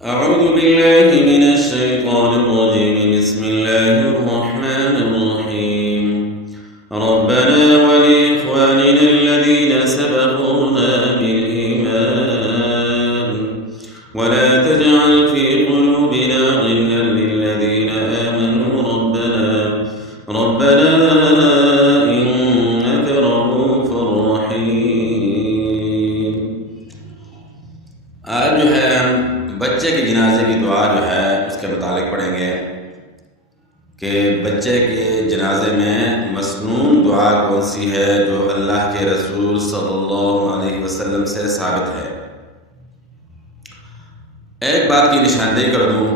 أعوذ بالله من الشيطان الرجيم. بسم الله الرحمن الرحيم. ربنا ولإخواننا الذين سبقونا بالإيمان ولا تجعل في قلوبنا غلا للذين آمنوا ربنا إنك رؤوف رحيم. آج جو ہے ہم بچے کے جنازے کی دعا جو ہے اس کے متعلق پڑھیں گے کہ بچے کے جنازے میں مسنون دعا کون سی ہے جو اللہ کے رسول صلی اللہ علیہ وسلم سے ثابت ہے. ایک بات کی نشاندہی کر دوں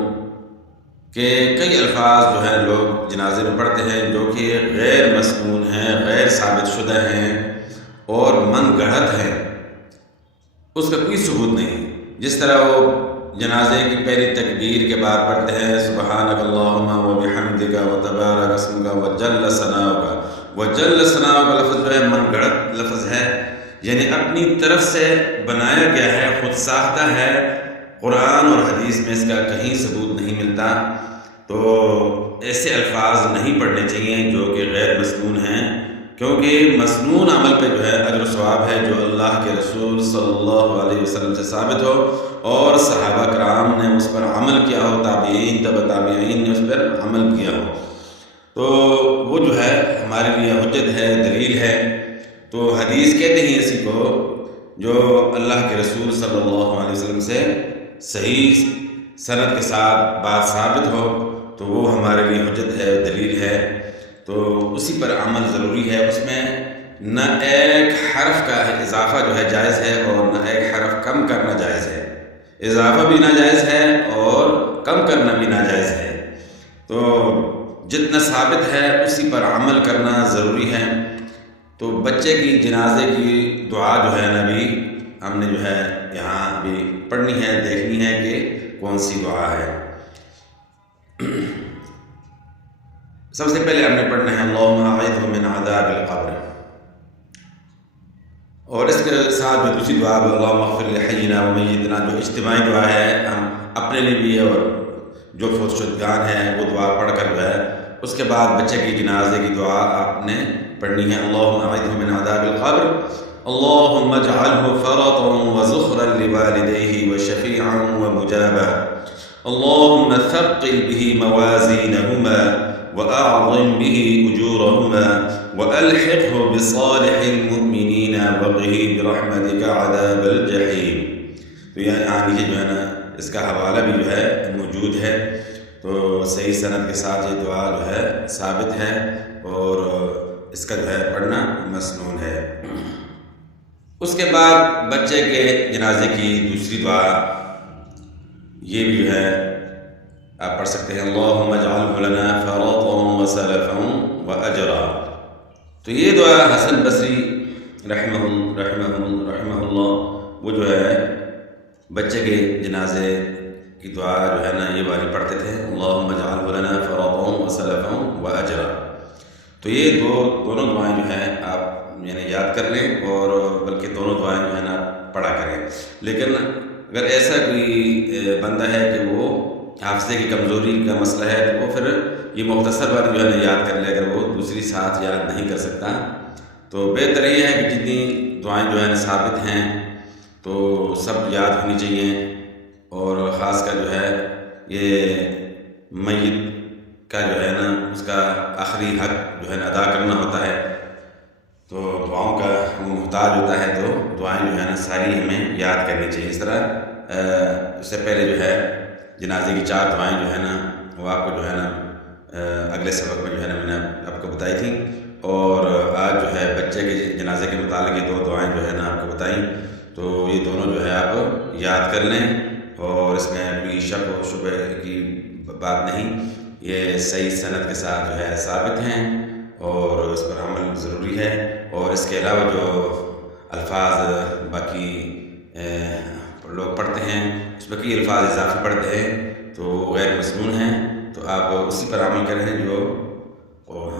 کہ کئی الفاظ جو ہیں لوگ جنازے میں پڑھتے ہیں جو کہ غیر مسنون ہیں، غیر ثابت شدہ ہیں اور من گڑھت ہیں، اس کا کوئی ثبوت نہیں. جس طرح وہ جنازے کی پہلی تکبیر کے بعد پڑھتے ہیں سبحانک اللہم و بحمدک و تبارک اسمک و جل ثناؤک. وہ جل ثناؤک لفظ جو ہے من گڑھت لفظ ہے، یعنی اپنی طرف سے بنایا گیا ہے، خود ساختہ ہے. قرآن اور حدیث میں اس کا کہیں ثبوت نہیں ملتا. تو ایسے الفاظ نہیں پڑھنے چاہیے جو کہ غیر مسنون ہیں، کیونکہ مسنون عمل پہ جو ہے اجر و ثواب ہے جو اللہ کے رسول صلی اللہ علیہ وسلم سے ثابت ہو اور صحابہ کرام نے اس پر عمل کیا ہو، تابعین تبع تابعین نے اس پر عمل کیا ہو. تو وہ جو ہے ہمارے لیے حجت ہے، دلیل ہے. تو حدیث کہتے ہیں اسی کو جو اللہ کے رسول صلی اللہ علیہ وسلم سے صحیح سند کے ساتھ بات ثابت ہو تو وہ ہمارے لیے حجت ہے، دلیل ہے. تو اسی پر عمل ضروری ہے. اس میں نہ ایک حرف کا اضافہ جو ہے جائز ہے اور نہ ایک حرف کم کرنا جائز ہے. اضافہ بھی ناجائز ہے اور کم کرنا بھی ناجائز ہے. تو جتنا ثابت ہے اسی پر عمل کرنا ضروری ہے. تو بچے کی جنازے کی دعا جو ہے نا بھی ہم نے جو ہے یہاں بھی پڑھنی ہے، دیکھنی ہے کہ کون سی دعا ہے. سب سے پہلے ہم نے پڑھنا ہے اللہم اعذہ من عذاب القبر، اور اس کے ساتھ جو دوسری دعا ہے اللہم اغفر لحینا و میتنا، جو اجتماعی دعا ہے ہم اپنے لیے بھی اور جو فوت شدگان ہیں وہ دعا پڑھ کر جو ہے اس کے بعد بچے کی جنازے کی دعا آپ نے پڑھنی ہے اللہم اعذہ من عذاب القبر، اللہم اجعلہ فرطا و ذخرا لوالدیہ و شفیعا و مجابا، اللہم ثقل به موازینہما وأعظم به أجورهما وألحقه بصالح المؤمنين وقه برحمتك عذاب الجحيم. تو یعنی یہ جو ہے نا اس کا حوالہ بھی جو ہے موجود ہے. تو صحیح سند کے ساتھ یہ دعا جو ہے ثابت ہے اور اس کا جو ہے پڑھنا مسنون ہے. اس کے بعد بچے کے جنازے کی دوسری دعا یہ بھی جو ہے آپ پڑھ سکتے ہیں اللہم اجعلہ لنا فرطا و سلفا و اجرا. تو یہ دعا حسن بصری رحمہ اللہ وہ جو ہے بچے کے جنازے کی دعا جو ہے نا یہ والی پڑھتے تھے اللہم اجعلہ لنا فرطا و سلفا و اجرا. تو یہ دونوں دعائیں جو ہیں آپ یعنی یاد کر لیں اور بلکہ دونوں دعائیں جو ہے نا پڑھا کریں. لیکن اگر ایسا کوئی بندہ ہے کہ وہ حافظے کی کمزوری کا مسئلہ ہے تو وہ پھر یہ مختصر بات جو ہے نا یاد کر لے. اگر وہ دوسری ساتھ یاد نہیں کر سکتا تو بہتر یہ ہے کہ جتنی دعائیں جو ہے نا ثابت ہیں تو سب یاد ہونی چاہیے. اور خاص کر جو ہے یہ میت کا جو ہے نا اس کا آخری حق جو ہے نا ادا کرنا ہوتا ہے تو دعاؤں کا وہ محتاج ہوتا ہے. تو دعائیں جو ہے نا ساری ہمیں یاد کرنی چاہیے. اس طرح اس سے پہلے جو ہے جنازے کی 4 دعائیں جو ہے نا وہ آپ کو جو ہے نا اگلے سبق میں جو ہے نا میں نے آپ کو بتائی تھیں، اور آج جو ہے بچے کے جنازے کے متعلق یہ 2 دعائیں جو ہے نا آپ کو بتائیں. تو یہ دونوں جو ہے آپ یاد کر لیں اور اس میں کوئی شک و شبہ کی بات نہیں. یہ صحیح سند کے ساتھ جو ہے ثابت ہیں اور اس پر عمل ضروری ہے. اور اس کے علاوہ جو الفاظ باقی لوگ پڑھتے ہیں اس میں کئی الفاظ اضافی پڑھتے ہیں تو غیر مسنون ہیں. تو آپ اسی پر عمل کریں جو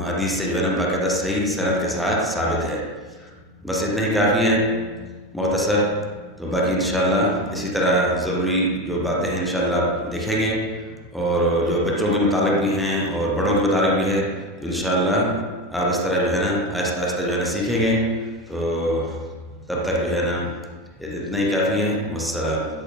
حدیث سے جو ہے نا باقاعدہ صحیح سند کے ساتھ ثابت ہے. بس اتنا ہی کافی ہے، مختصر. تو باقی انشاءاللہ اسی طرح ضروری جو باتیں ہیں انشاءاللہ آپ دیکھیں گے، اور جو بچوں کے متعلق بھی ہیں اور بڑوں کے متعلق بھی ہے، تو انشاءاللہ آپ اس طرح جو ہے نا آہستہ آہستہ جو ہے نا سیکھیں گے. تو تب تک جو ہے نا اتنا ہی کافی ہے. والسلام.